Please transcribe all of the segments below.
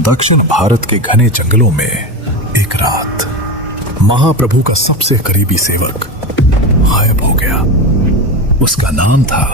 दक्षिण भारत के घने जंगलों में एक रात महाप्रभु का सबसे करीबी सेवक गायब हो गया। उसका नाम था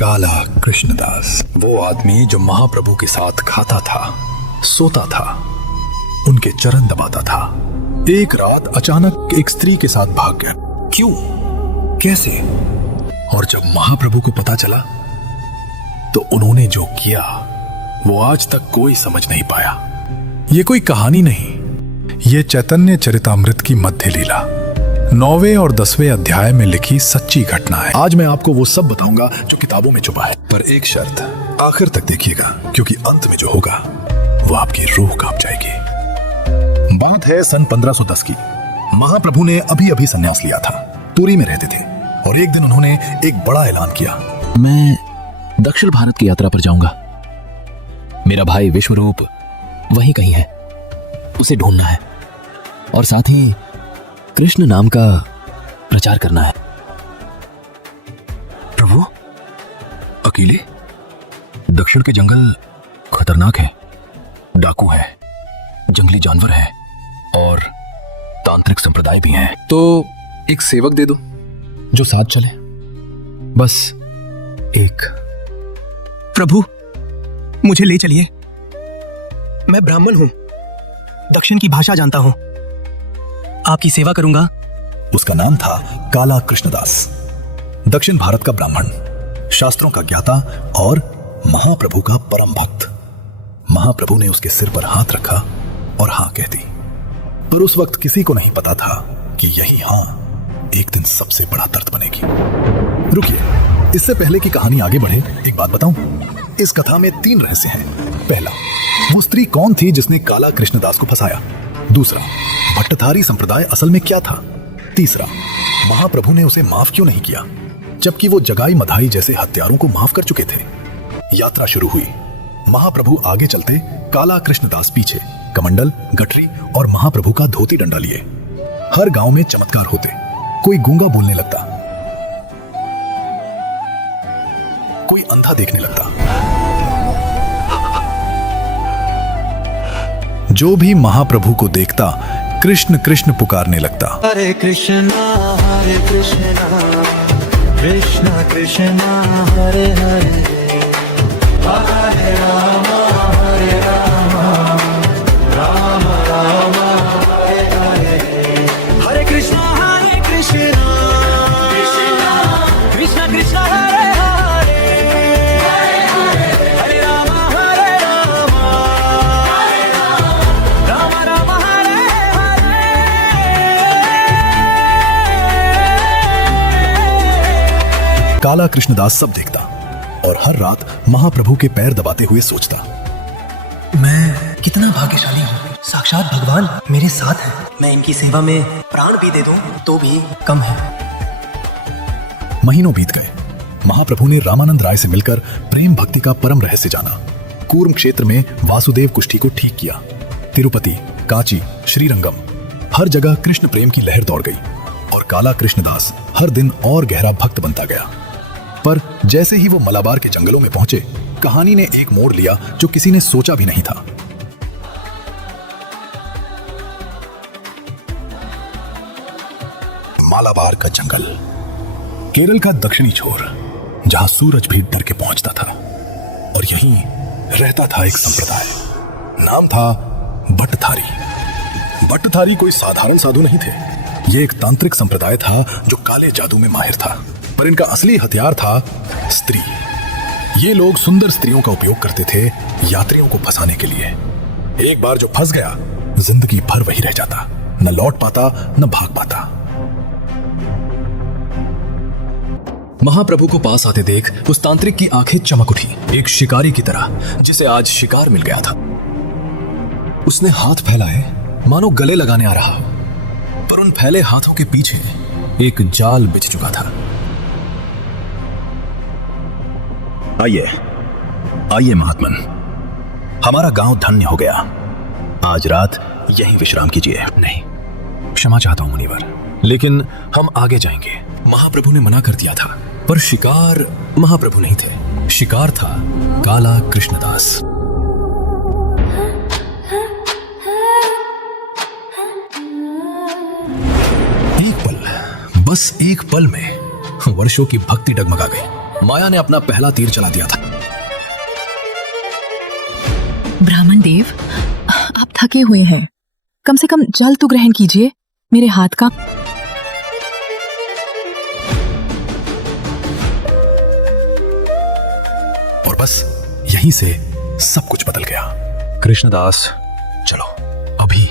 काला कृष्णदास। वो आदमी जो महाप्रभु के साथ खाता था, सोता था, उनके चरण दबाता था, एक रात अचानक एक स्त्री के साथ भाग गया। क्यों, कैसे? और जब महाप्रभु को पता चला तो उन्होंने जो किया वो आज तक कोई समझ नहीं पाया। ये कोई कहानी नहीं, ये चैतन्य चरितामृत की मध्य लीला 9वें और 10वें अध्याय में लिखी सच्ची घटना है। आज मैं आपको वो सब बताऊंगा जो किताबों में छुपा है, पर एक शर्त, आखिर तक देखिएगा, क्योंकि अंत में जो होगा वो आपकी रूह कांप जाएगी। बात है सन 1510 की। महाप्रभु ने अभी अभी संन्यास लिया था, तुरी में रहते थे, और एक दिन उन्होंने एक बड़ा ऐलान किया। मैं दक्षिण भारत की यात्रा पर जाऊंगा। मेरा भाई विश्वरूप वहीं कहीं है, उसे ढूंढना है और साथ ही कृष्ण नाम का प्रचार करना है। प्रभु, अकेले? दक्षिण के जंगल खतरनाक है, डाकू है, जंगली जानवर है और तांत्रिक संप्रदाय भी हैं। तो एक सेवक दे दो जो साथ चले, बस एक। प्रभु, मुझे ले चलिए। मैं ब्राह्मण हूं, दक्षिण की भाषा जानता हूं, आपकी सेवा करूंगा। उसका नाम था काला कृष्णदास, दक्षिण भारत का ब्राह्मण, शास्त्रों का ज्ञाता और महाप्रभु का परम भक्त। महाप्रभु ने उसके सिर पर हाथ रखा और हां कह दी, पर उस वक्त किसी को नहीं पता था कि यही हां एक दिन सबसे बड़ा दर्द बनेगी। रुकिए, इससे पहले कि कहानी आगे बढ़े, एक बात बताऊं, इस कथा में 3 रहस्य हैं। पहला, वो स्त्री कौन थी जिसने काला कृष्णदास को फंसाया? दूसरा, भट्टधारी संप्रदाय असल में क्या था? तीसरा, महाप्रभु ने उसे माफ क्यों नहीं किया, जबकि वो जगाई मधाई जैसे हत्यारों को माफ कर चुके थे? यात्रा शुरू हुई। महाप्रभु आगे चलते, काला कृष्णदास पीछे, कमंडल, गठरी और महाप्रभु का धोती डंडा लिए। हर गांव में चमत्कार होते, कोई गूंगा बोलने लगता, कोई अंधा देखने लगता। जो भी महाप्रभु को देखता कृष्ण कृष्ण पुकारने लगता। हरे कृष्णा कृष्ण कृष्ण हरे हरे, हरे राम राम राम हरे हरे। हरे कृष्णा कृष्ण कृष्ण हरे काला कृष्णदास सब देखता और हर रात महाप्रभु के पैर दबाते हुए सोचता, मैं कितना भाग्यशाली हूँ, साक्षात भगवान मेरे साथ हैं। मैं इनकी सेवा में प्राण भी दे दूं तो भी कम है। महीनों बीत गए। महाप्रभु ने रामानंद राय से मिलकर प्रेम भक्ति का परम रहस्य जाना। कूर्म क्षेत्र में वासुदेव कुष्ठी को ठीक किया। तिरुपति, कांची, श्रीरंगम, हर जगह कृष्ण प्रेम की लहर दौड़ गई और काला कृष्णदास हर दिन और गहरा भक्त बनता गया। पर जैसे ही वो मलाबार के जंगलों में पहुंचे, कहानी ने एक मोड़ लिया जो किसी ने सोचा भी नहीं था। मालाबार का जंगल, केरल का दक्षिणी छोर, जहां सूरज भी डर के पहुंचता था, और यहीं रहता था एक संप्रदाय, नाम था भट्टधारी। भट्टधारी कोई साधारण साधु नहीं थे। ये एक तांत्रिक संप्रदाय था जो काले जादू में माहिर था, पर इनका असली हथियार था स्त्री। ये लोग सुंदर स्त्रियों का उपयोग करते थे यात्रियों को फंसाने के लिए। एक बार जो फंस गया, जिंदगी भर वही रह जाता, न लौट पाता न भाग पाता। महाप्रभु को पास आते देख उस तांत्रिक की आंखें चमक उठी, एक शिकारी की तरह जिसे आज शिकार मिल गया था। उसने हाथ फैलाए मानो गले लगाने आ रहा, पर उन फैले हाथों के पीछे एक जाल बिछ चुका था। आइए आइए महात्मन, हमारा गांव धन्य हो गया। आज रात यहीं विश्राम कीजिए। नहीं, क्षमा चाहता हूं मुनिवर, लेकिन हम आगे जाएंगे। महाप्रभु ने मना कर दिया था, पर शिकार महाप्रभु नहीं थे, शिकार था काला कृष्णदास। बस एक पल में वर्षों की भक्ति डगमगा गई। माया ने अपना पहला तीर चला दिया था। ब्राह्मण देव, आप थके हुए हैं, कम से कम जल तो ग्रहण कीजिए। मेरे हाथ का और बस यहीं से सब कुछ बदल गया। कृष्णदास, चलो अभी।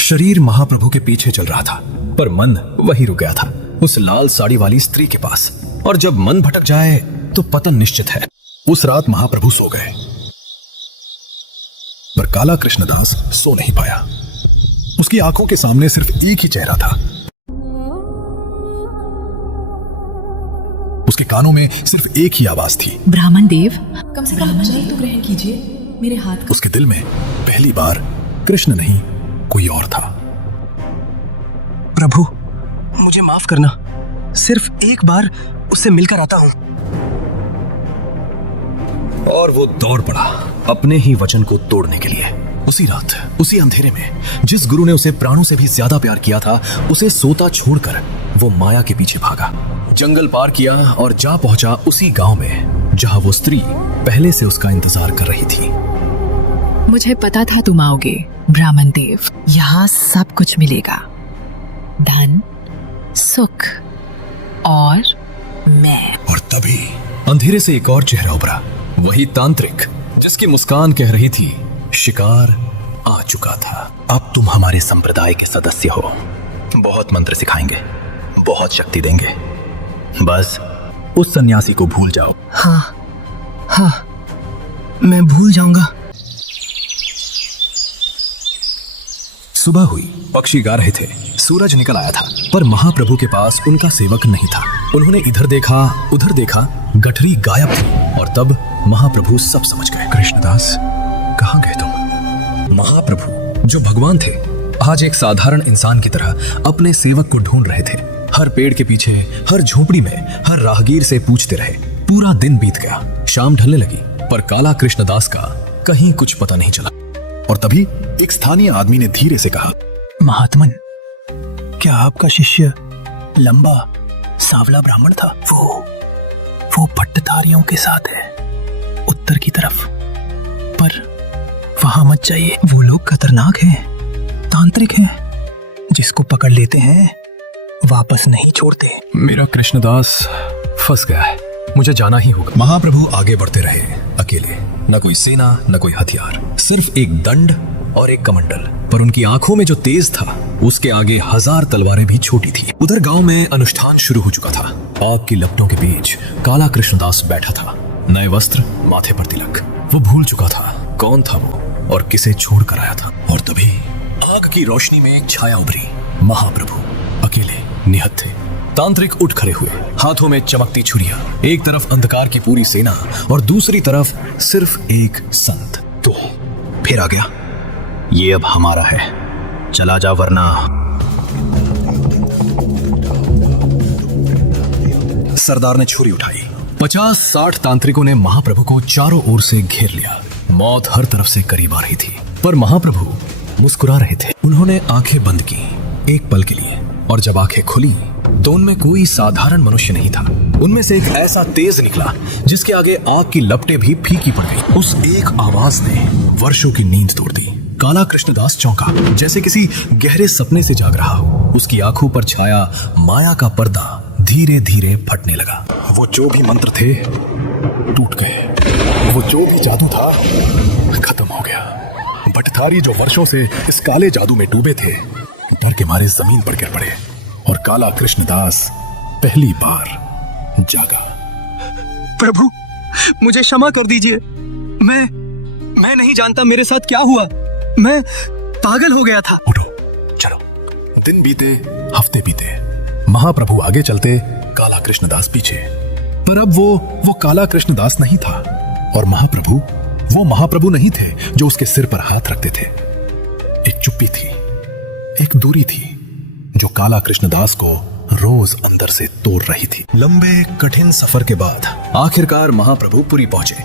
शरीर महाप्रभु के पीछे चल रहा था, पर मन वहीं रुक गया था, उस लाल साड़ी वाली स्त्री के पास। और जब मन भटक जाए तो पतन निश्चित है। उस रात महाप्रभु सो गए, पर काला कृष्णदास सो नहीं पाया। उसकी आंखों के सामने सिर्फ एक ही चेहरा था। उसके कानों में सिर्फ एक ही आवाज थी, ब्राह्मण देव, कम से कम जल तो ग्रहण कीजिए। मेरे हाथ का उसके दिल में पहली बार कृष्ण नहीं कोई और था। प्रभु, मुझे माफ करना, सिर्फ एक बार उससे मिलकर आता हूं। और वो दौड़ पड़ा अपने ही वचन को तोड़ने के लिए। उसी रात, उसी अंधेरे में, जिस गुरु ने उसे प्राणों से भी ज्यादा प्यार किया था, उसे सोता छोड़कर वो माया के पीछे भागा। जंगल पार किया और जा पहुंचा उसी गांव में जहां वो स्त्री पहले से उसका इंतजार कर रही थी। मुझे पता था तुम आओगे ब्राह्मण देव। यहाँ सब कुछ मिलेगा, धन, सुख और मैं। और तभी अंधेरे से एक और चेहरा उभरा, वही तांत्रिक जिसकी मुस्कान कह रही थी शिकार आ चुका था। अब तुम हमारे संप्रदाय के सदस्य हो, बहुत मंत्र सिखाएंगे, बहुत शक्ति देंगे, बस उस सन्यासी को भूल जाओ। हाँ, मैं भूल जाऊंगा। सुबह हुई, पक्षी गा रहे थे, सूरज निकल आया था, पर महाप्रभु के पास उनका सेवक नहीं था। उन्होंने इधर देखा, उधर देखा, गठरी गायब थी। और तब महाप्रभु सब समझ गए। कृष्णदास, कहाँ गए तुम? महाप्रभु जो भगवान थे, आज एक साधारण इंसान की तरह अपने सेवक को ढूंढ रहे थे। हर पेड़ के पीछे, हर झोपड़ी में, हर राहगीर से पूछते रहे। पूरा दिन बीत गया, शाम ढलने लगी, पर काला कृष्णदास का कहीं कुछ पता नहीं चला। और तभी एक स्थानीय आदमी ने धीरे से कहा, महात्मन, क्या आपका शिष्य लंबा सांवला ब्राह्मण था? वो पट्टधारियों के साथ है, उत्तर की तरफ, पर वहां मत जाइए। वो लोग खतरनाक हैं, तांत्रिक हैं, जिसको पकड़ लेते हैं वापस नहीं छोड़ते। मेरा कृष्णदास फंस गया है, मुझे जाना ही होगा। महाप्रभु आगे बढ़ते रहे, अकेले, न कोई सेना, न कोई हथियार, सिर्फ एक दंड और एक कमंडल। पर उनकी आंखों में जो तेज था, उसके आगे 1000 तलवारें भी छोटी थी। उधर गांव में अनुष्ठान शुरू हो चुका था। आग की लपटों के बीच काला कृष्णदास बैठा था, नए वस्त्र, माथे पर तिलक। वो भूल चुका था कौन था वो और किसे छोड़ कर आया था। और तभी आग की रोशनी में एक छाया उभरी। महाप्रभु अकेले निहत्थे थे। तांत्रिक उठ खड़े हुए, हाथों में चमकती छुरियां। एक तरफ अंधकार की पूरी सेना और दूसरी तरफ सिर्फ एक संत। तो फिर आ गया, ये अब हमारा है, चला जा वरना। सरदार ने छुरी उठाई। 50-60 तांत्रिकों ने महाप्रभु को चारों ओर से घेर लिया। मौत हर तरफ से करीब आ रही थी, पर महाप्रभु मुस्कुरा रहे थे। उन्होंने आंखें बंद की एक पल के लिए, और जब आंखें खुली तो उनमें कोई साधारण मनुष्य नहीं था। उनमें से एक ऐसा तेज निकला जिसके आगे आग की लपटें भी फीकी पड़ गई। उस एक आवाज ने वर्षों की नींद तोड़ दी। काला कृष्णदास चौंका, जैसे किसी गहरे सपने से जाग रहा हो। उसकी आंखों पर छाया माया का पर्दा धीरे धीरे फटने लगा। वो जो भी मंत्र थे टूट गए, वो जो भी जादू था खत्म हो गया। भट्टधारी जो वर्षों से इस काले जादू में डूबे थे, डर के मारे जमीन पर गिर पड़े। और काला कृष्णदास पहली बार जागा। प्रभु, मुझे क्षमा कर दीजिए। मैं नहीं जानता मेरे साथ क्या हुआ। मैं पागल हो गया था। उठो, चलो। दिन बीते, हफ्ते बीते, महाप्रभु आगे चलते, काला कृष्णदास पीछे। पर अब वो काला कृष्णदास नहीं था, और महाप्रभु वो महाप्रभु नहीं थे जो उसके सिर पर हाथ रखते थे। एक चुप्पी थी, एक दूरी थी, जो काला कृष्णदास को रोज अंदर से तोड़ रही थी। लंबे कठिन सफर के बाद आखिरकार महाप्रभु पुरी पहुंचे।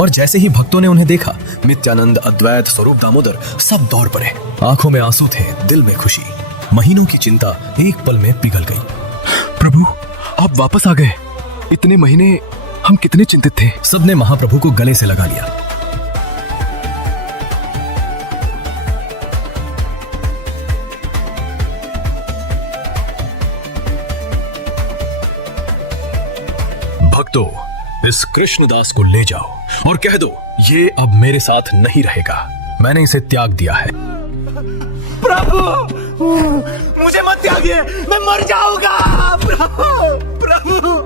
और जैसे ही भक्तों ने उन्हें देखा, नित्यानंद, अद्वैत, स्वरूप दामोदर सब दौड़ पड़े। आंखों में आंसू थे, दिल में खुशी। महीनों की चिंता एक पल में पिघल गई। प्रभु, आप वापस आ गए। इतने महीने हम कितने चिंतित थे। सबने महाप्रभु को गले से लगा लिया। भक्तों, इस कृष्णदास को ले जाओ और कह दो ये अब मेरे साथ नहीं रहेगा। मैंने इसे त्याग दिया है। प्रभु, मुझे मत त्यागिए, मैं मर जाऊंगा। प्रभु, प्रभु।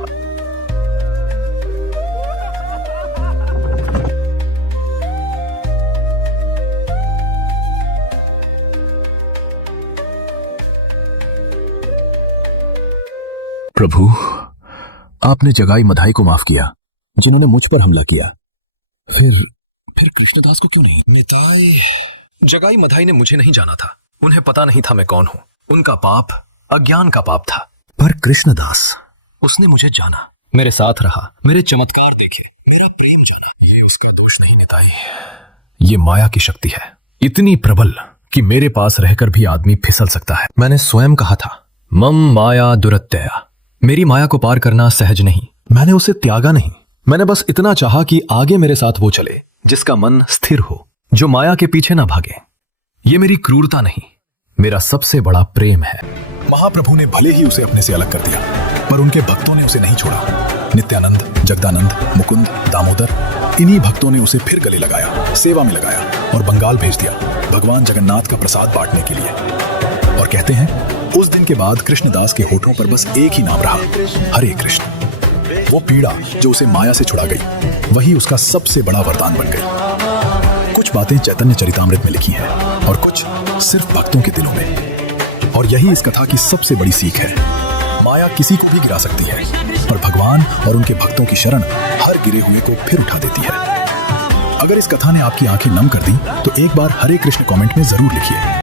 प्रभु, आपने जगाई मधाई को माफ किया जिन्होंने मुझ पर हमला किया। फिर कृष्णदास को क्यों नहीं? निताई, जगाई मधाई ने मुझे नहीं जाना था। उन्हें पता नहीं था मैं कौन हूं। उनका पाप अज्ञान का पाप था। पर कृष्णदास, उसने मुझे जाना, मेरे साथ रहा, मेरे चमत्कार देखे, मेरा प्रेम जाना। ये उसका दोष नहीं निताई, ये माया की शक्ति है, इतनी प्रबल कि मेरे पास रहकर भी आदमी फिसल सकता है। मैंने स्वयं कहा था, मम माया दुरत्यया, मेरी माया को पार करना सहज नहीं। मैंने उसे त्यागा नहीं। मैंने बस इतना चाहा कि आगे मेरे साथ वो चले जिसका मन स्थिर हो, जो माया के पीछे ना भागे। ये मेरी क्रूरता नहीं, मेरा सबसे बड़ा प्रेम है। महाप्रभु ने भले ही उसे अपने से अलग कर दिया, पर उनके भक्तों ने उसे नहीं छोड़ा। नित्यानंद, जगदानंद, मुकुंद, दामोदर, इन्हीं भक्तों ने उसे फिर गले लगाया, सेवा में लगाया और बंगाल भेज दिया भगवान जगन्नाथ का प्रसाद बांटने के लिए। और कहते हैं उस दिन के बाद कृष्णदास के होठों पर बस एक ही नाम रहा, हरे कृष्ण। वो पीड़ा जो उसे माया से छुड़ा गई, वही उसका सबसे बड़ा वरदान बन गई। कुछ बातें चैतन्य चरितामृत में लिखी हैं और कुछ सिर्फ भक्तों के दिलों में। और यही इस कथा की सबसे बड़ी सीख है। माया किसी को भी गिरा सकती है, पर भगवान और उनके भक्तों की शरण हर गिरे हुए को फिर उठा देती है। अगर इस कथा ने आपकी आंखें नम कर दी तो एक बार हरे कृष्ण कमेंट में जरूर लिखिए।